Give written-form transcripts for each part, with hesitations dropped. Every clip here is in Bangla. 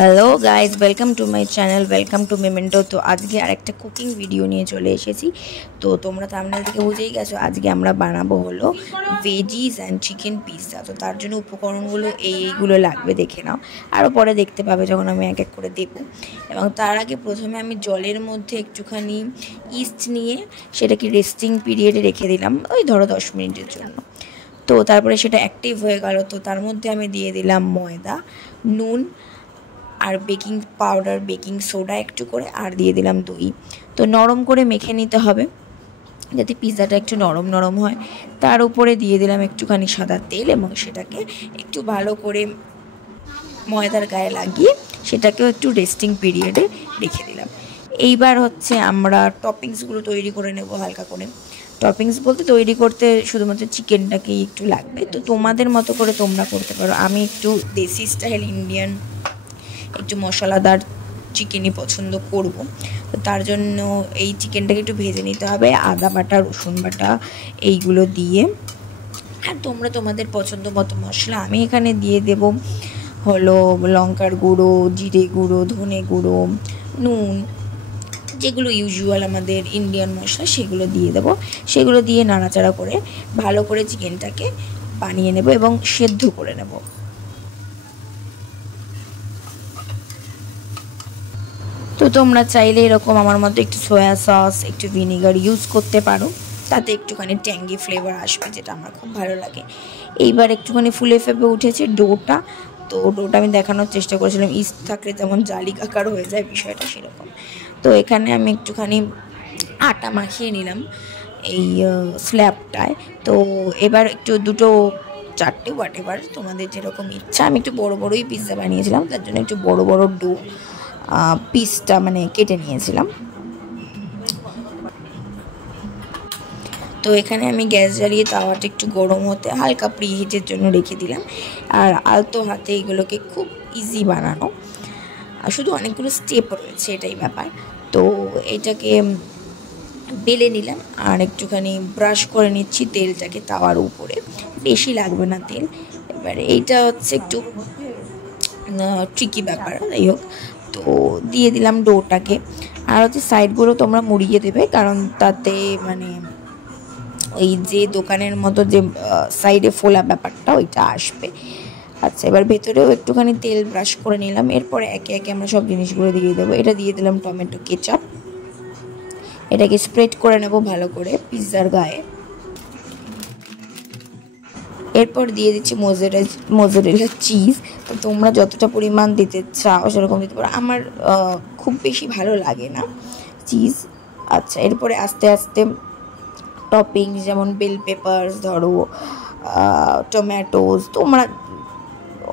Hello guys, welcome to my channel, welcome to memento. তো আজকে আরেকটা কুকিং ভিডিও নিয়ে চলে এসেছি। তো তোমরা থাম্বনেল থেকে বুঝেই গেছো আজকে আমরা বানাবো হলো ভেজিস অ্যান্ড চিকেন পিৎজা। তো তার জন্য উপকরণগুলো এইগুলো লাগবে, দেখে নাও, আরও পরে দেখতে পাবে যখন আমি এক এক করে দেবো। এবং তার আগে প্রথমে আমি জলের মধ্যে একটুখানি ইস্ট নিয়ে সেটাকে রেস্টিং পিরিয়ডে রেখে দিলাম, ওই ধরো 10 মিনিটের জন্য। তো তারপরে সেটা অ্যাক্টিভ হয়ে গেল। তো তার মধ্যে আমি দিয়ে দিলাম ময়দা, নুন আর বেকিং পাউডার, বেকিং সোডা একটু করে, আর দিয়ে দিলাম দই। তো নরম করে মেখে নিতে হবে যাতে পিৎজাটা একটু নরম নরম হয়। তার উপরে দিয়ে দিলাম একটুখানি সাদা তেল এবং সেটাকে একটু ভালো করে ময়দার গায়ে লাগিয়ে সেটাকেও একটু রেস্টিং পিরিয়ডে রেখে দিলাম। এইবার হচ্ছে আমরা টপিংসগুলো তৈরি করে নেব হালকা করে। টপিংস বলতে তৈরি করতে শুধুমাত্র চিকেনটাকেই একটু লাগবে, তো তোমাদের মতো করে তোমরা করতে পারো। আমি একটু দেশি স্টাইল ইন্ডিয়ান একটু মশলাদার চিকেনই পছন্দ করব। তো তার জন্য এই চিকেনটাকে একটু ভেজে নিতে হবে আদা বাটা, রসুন বাটা এইগুলো দিয়ে। আর তোমরা তোমাদের পছন্দ মতো মশলা, আমি এখানে দিয়ে দেব হলো লঙ্কার গুঁড়ো, জিরে গুঁড়ো, ধনে গুঁড়ো, নুন, যেগুলো ইউজুয়াল আমাদের ইন্ডিয়ান মশলা সেগুলো দিয়ে দেবো। সেগুলো দিয়ে নাড়াচাড়া করে ভালো করে চিকেনটাকে বানিয়ে নেব এবং সেদ্ধ করে নেব। তো তোমরা চাইলে এরকম আমার মতো একটু সয়া সস, একটু ভিনেগার ইউজ করতে পারো, তাতে একটুখানি ট্যাঙ্গি ফ্লেভার আসবে, যেটা আমার খুব ভালো লাগে। এইবার একটুখানি ফুলে ফেপে উঠেছে ডোটা। তো ডোটা আমি দেখানোর চেষ্টা করেছিলাম, ইস্ট থাকলে যেমন জালি কাকার হয়ে যায় বিষয়টা সেরকম। তো এখানে আমি একটুখানি আটা মাখিয়ে নিলাম এই স্ল্যাবটায়। তো এবার একটু দুটো চারটে হোয়াটেভার তোমাদের যেরকম ইচ্ছা, আমি একটু বড় বড়ই পিৎজা বানিয়েছিলাম, তার জন্য একটু বড় বড় ডো পিসটা মানে কেটে নিয়েছিলাম। তো এখানে আমি গ্যাস জ্বালিয়ে তাওয়াটা একটু গরম হতে হালকা প্রিহিটের জন্য রেখে দিলাম। আর আলতো হাতে এগুলোকে খুব ইজি বানানো, আর শুধু অনেকগুলো স্টেপ রয়েছে, এটাই ব্যাপার। তো এটাকে বেলে নিলাম আর একটুখানি ব্রাশ করে নিচ্ছি তেলটাকে তাওয়ার উপরে, বেশি লাগবে না তেল। এবারে এইটা হচ্ছে একটু ট্রিকি ব্যাপার, যাই হোক। তো দিয়ে দিলাম ডোটাকে, আর হচ্ছে সাইডগুলো তোমরা মুড়িয়ে দেবে, কারণ তাতে মানে ওই যে দোকানের মতো যে সাইডে ফোলা ব্যাপারটা ওইটা আসবে। আচ্ছা, এবার ভেতরেও একটুখানি তেল ব্রাশ করে নিলাম। এরপরে একে একে আমরা সব জিনিসগুলো দিয়ে দেবো। এটা দিয়ে দিলাম টমেটো কেচাপ, এটাকে স্প্রেড করে নেব ভালো করে পিৎজার গায়ে। এরপর দিয়ে দিচ্ছি মোজারেলা চিজ। তো তোমরা যতটা পরিমাণ দিতে চাও সেরকম দিতে পারো, আমার খুব বেশি ভালো লাগে না চিজ। আচ্ছা, এরপরে আস্তে আস্তে টপিংস যেমন বেল পেপারস, ধরো টমেটোস, তোমরা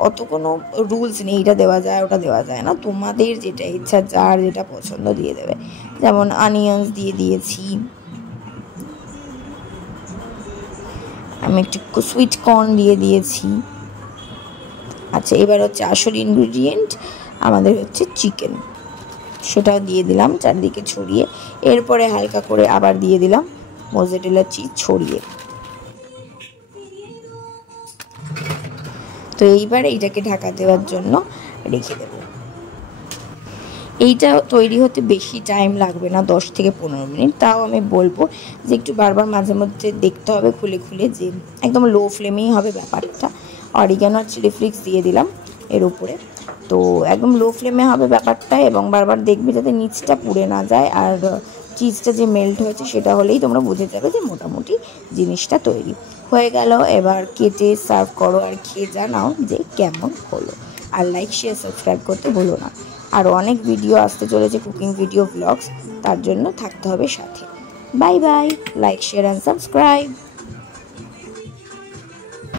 অত কোনো রুলস নেই এটা দেওয়া যায় ওটা দেওয়া যায় না, তোমাদের যেটা ইচ্ছা যার যেটা পছন্দ দিয়ে দেবে। যেমন অনিয়ন্স দিয়ে দিয়েছি, আমি একটু সুইট কর্ন দিয়ে দিয়েছি। আচ্ছা, এবার হচ্ছে আসল ইনগ্রিডিয়েন্ট আমাদের হচ্ছে চিকেন, সেটাও দিয়ে দিলাম চারিদিকে ছড়িয়ে। এরপরে হালকা করে আবার দিয়ে দিলাম মোজারেলা চিজ ছড়িয়ে। তো এইবার এইটাকে ঢাকা দেওয়ার জন্য রেখে দেব। এইটা তৈরি হতে বেশি টাইম লাগবে না, 10 থেকে 15 মিনিট। তাও আমি বলবো যে একটু বারবার মাঝে মধ্যে দেখতে হবে খুলে খুলে, যে একদম লো ফ্লেমেই হবে ব্যাপারটা। অরিগানো আর চিলি ফ্লেক্স দিয়ে দিলাম এর উপরে। তো একদম লো ফ্লেমে হবে ব্যাপারটা, এবং বারবার দেখবে যাতে নিচটা পুড়ে না যায়। আর চিজটা যে মেল্ট হয়েছে সেটা হলেই তোমরা বুঝে যাবে যে মোটামুটি জিনিসটা তৈরি হয়ে গেল। এবার কেটে সার্ভ করো আর খেয়ে জানাও যে কেমন হলো। আর লাইক, শেয়ার, সাবস্ক্রাইব করতে ভুলো না। আর অনেক ভিডিও আসতে চলেছে, কুকিং ভিডিও, ব্লগস, তার জন্য থাকতে হবে সাথে। Bye bye, like, share and subscribe.